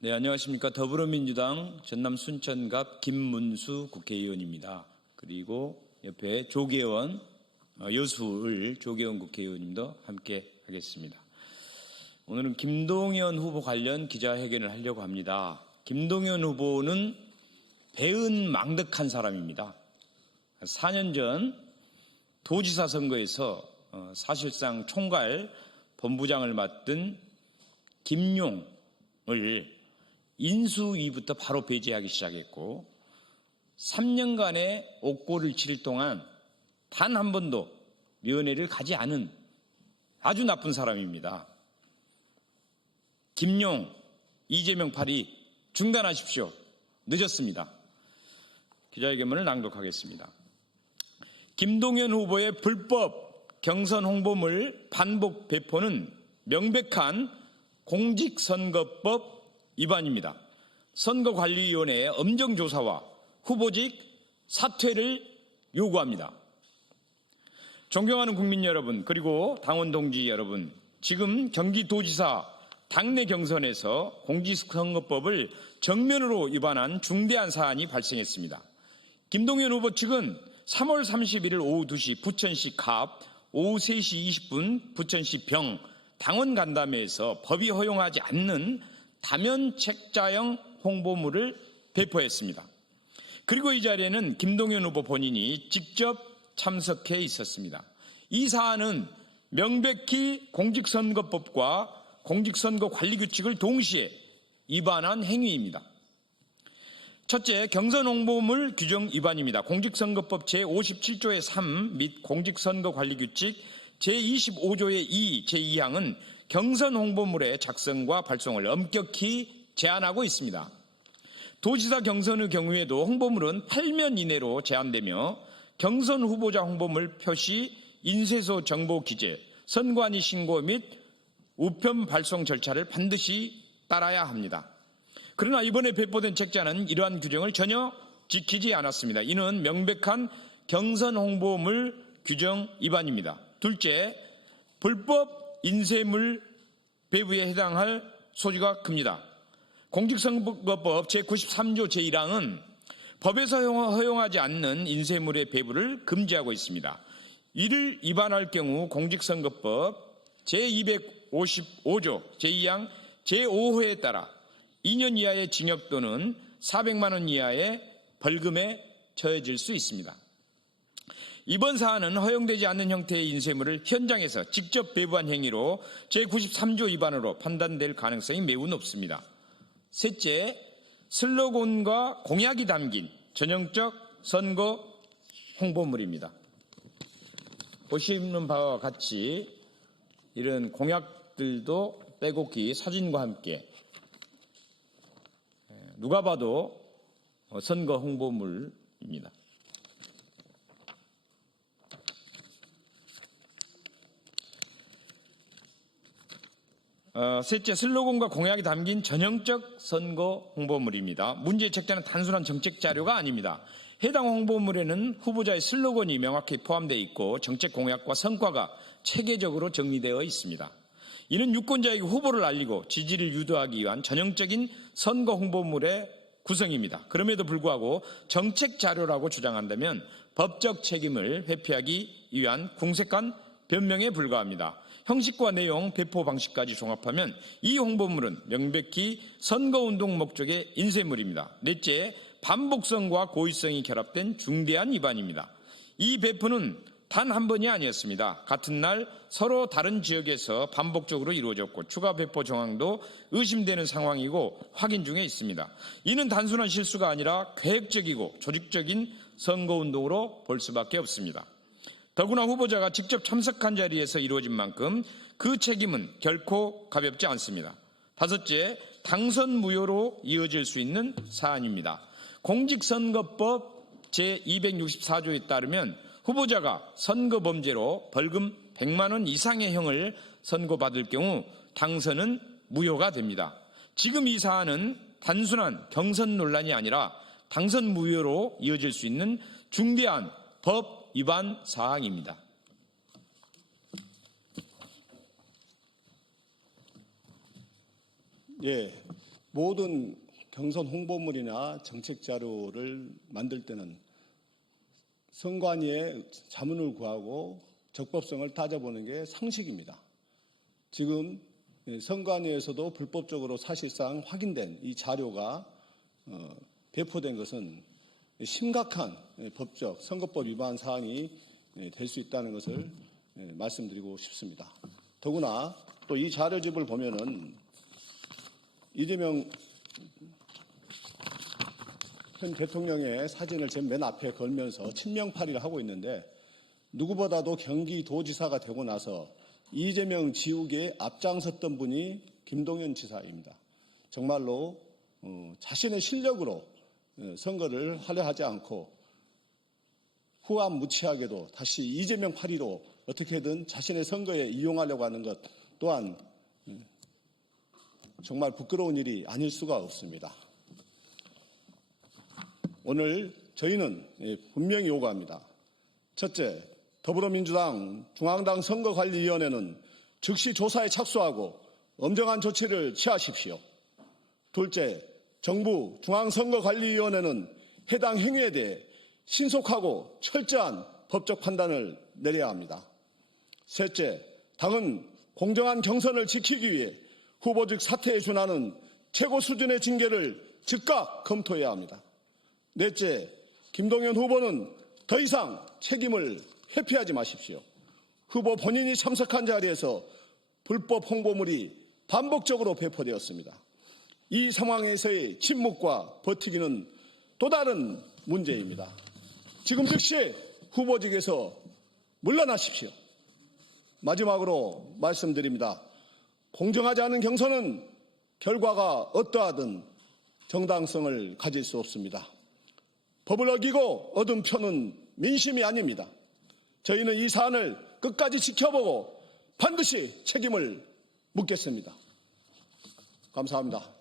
네, 안녕하십니까. 더불어민주당 전남 순천갑 김문수 국회의원입니다. 그리고 옆에 조계원, 여수을 조계원 국회의원님도 함께 하겠습니다. 오늘은 김동연 후보 관련 기자회견을 하려고 합니다. 김동연 후보는 배은망덕한 사람입니다. 4년 전 도지사 선거에서 사실상 총괄 본부장을 맡은 김용을 인수위부터 바로 배제하기 시작했고 3년간의 옥고를 칠 동안 단 한 번도 면회를 가지 않은 아주 나쁜 사람입니다. 김용, 이재명 파리 중단하십시오. 늦었습니다. 기자회견문을 낭독하겠습니다. 김동연 후보의 불법 경선 홍보물 반복 배포는 명백한 공직선거법 위반입니다. 선거관리위원회의 엄정조사와 후보직 사퇴를 요구합니다. 존경하는 국민 여러분, 그리고 당원 동지 여러분, 지금 경기도지사 당내 경선에서 공직선거법을 정면으로 위반한 중대한 사안이 발생했습니다. 김동연 후보 측은 3월 31일 오후 2시 부천시 갑, 오후 3시 20분 부천시 병 당원 간담회에서 법이 허용하지 않는 다면 책자형 홍보물을 배포했습니다. 그리고 이 자리에는 김동연 후보 본인이 직접 참석해 있었습니다. 이 사안은 명백히 공직선거법과 공직선거관리규칙을 동시에 위반한 행위입니다. 첫째, 경선 홍보물 규정 위반입니다. 공직선거법 제57조의 3 및 공직선거관리규칙 제25조의 2, 제2항은 경선 홍보물의 작성과 발송을 엄격히 제한하고 있습니다. 도지사 경선의 경우에도 홍보물은 8면 이내로 제한되며 경선 후보자 홍보물 표시, 인쇄소 정보 기재, 선관위 신고 및 우편 발송 절차를 반드시 따라야 합니다. 그러나 이번에 배포된 책자는 이러한 규정을 전혀 지키지 않았습니다. 이는 명백한 경선 홍보물 규정 위반입니다. 둘째, 불법 인쇄물 배부에 해당할 소지가 큽니다. 공직선거법 제93조 제1항은 법에서 허용하지 않는 인쇄물의 배부를 금지하고 있습니다. 이를 위반할 경우 공직선거법 제255조 제2항 제5호에 따라 2년 이하의 징역 또는 400만 원 이하의 벌금에 처해질 수 있습니다. 이번 사안은 허용되지 않는 형태의 인쇄물을 현장에서 직접 배부한 행위로 제93조 위반으로 판단될 가능성이 매우 높습니다. 셋째, 슬로건과 공약이 담긴 전형적 선거 홍보물입니다. 보시는 바와 같이 이런 공약들도 빼곡히 사진과 함께 누가 봐도 선거 홍보물입니다. 셋째, 슬로건과 공약이 담긴 전형적 선거 홍보물입니다. 문제의 책자는 단순한 정책 자료가 아닙니다. 해당 홍보물에는 후보자의 슬로건이 명확히 포함되어 있고 정책 공약과 성과가 체계적으로 정리되어 있습니다. 이는 유권자에게 후보를 알리고 지지를 유도하기 위한 전형적인 선거 홍보물의 구성입니다. 그럼에도 불구하고 정책 자료라고 주장한다면 법적 책임을 회피하기 위한 궁색한 변명에 불과합니다. 형식과 내용, 배포 방식까지 종합하면 이 홍보물은 명백히 선거운동 목적의 인쇄물입니다. 넷째, 반복성과 고의성이 결합된 중대한 위반입니다. 이 배포는 단 한 번이 아니었습니다. 같은 날 서로 다른 지역에서 반복적으로 이루어졌고 추가 배포 정황도 의심되는 상황이고 확인 중에 있습니다. 이는 단순한 실수가 아니라 계획적이고 조직적인 선거운동으로 볼 수밖에 없습니다. 더구나 후보자가 직접 참석한 자리에서 이루어진 만큼 그 책임은 결코 가볍지 않습니다. 다섯째, 당선 무효로 이어질 수 있는 사안입니다. 공직선거법 제264조에 따르면 후보자가 선거범죄로 벌금 100만 원 이상의 형을 선고받을 경우 당선은 무효가 됩니다. 지금 이 사안은 단순한 경선 논란이 아니라 당선 무효로 이어질 수 있는 중대한 법 위반 사항입니다. 예, 모든 경선 홍보물이나 정책 자료를 만들 때는 선관위에 자문을 구하고 적법성을 따져보는 게 상식입니다. 지금 선관위에서도 불법적으로 사실상 확인된 이 자료가 배포된 것은 심각한 법적 선거법 위반 사항이 될 수 있다는 것을 말씀드리고 싶습니다. 더구나 또 이 자료집을 보면은 이재명 현 대통령의 사진을 제 맨 앞에 걸면서 친명팔이를 하고 있는데, 누구보다도 경기도지사가 되고 나서 이재명 지우개에 앞장섰던 분이 김동연 지사입니다. 정말로 자신의 실력으로 선거를 하려 하지 않고 후한무치하게도 다시 이재명 팔이로 어떻게든 자신의 선거에 이용하려고 하는 것 또한 정말 부끄러운 일이 아닐 수가 없습니다. 오늘 저희는 분명히 요구합니다. 첫째, 더불어민주당 중앙당 선거관리위원회는 즉시 조사에 착수하고 엄정한 조치를 취하십시오. 둘째, 정부 중앙선거관리위원회는 해당 행위에 대해 신속하고 철저한 법적 판단을 내려야 합니다. 셋째, 당은 공정한 경선을 지키기 위해 후보직 사퇴에 준하는 최고 수준의 징계를 즉각 검토해야 합니다. 넷째, 김동연 후보는 더 이상 책임을 회피하지 마십시오. 후보 본인이 참석한 자리에서 불법 홍보물이 반복적으로 배포되었습니다. 이 상황에서의 침묵과 버티기는 또 다른 문제입니다. 지금 즉시 후보직에서 물러나십시오. 마지막으로 말씀드립니다. 공정하지 않은 경선은 결과가 어떠하든 정당성을 가질 수 없습니다. 법을 어기고 얻은 표는 민심이 아닙니다. 저희는 이 사안을 끝까지 지켜보고 반드시 책임을 묻겠습니다. 감사합니다.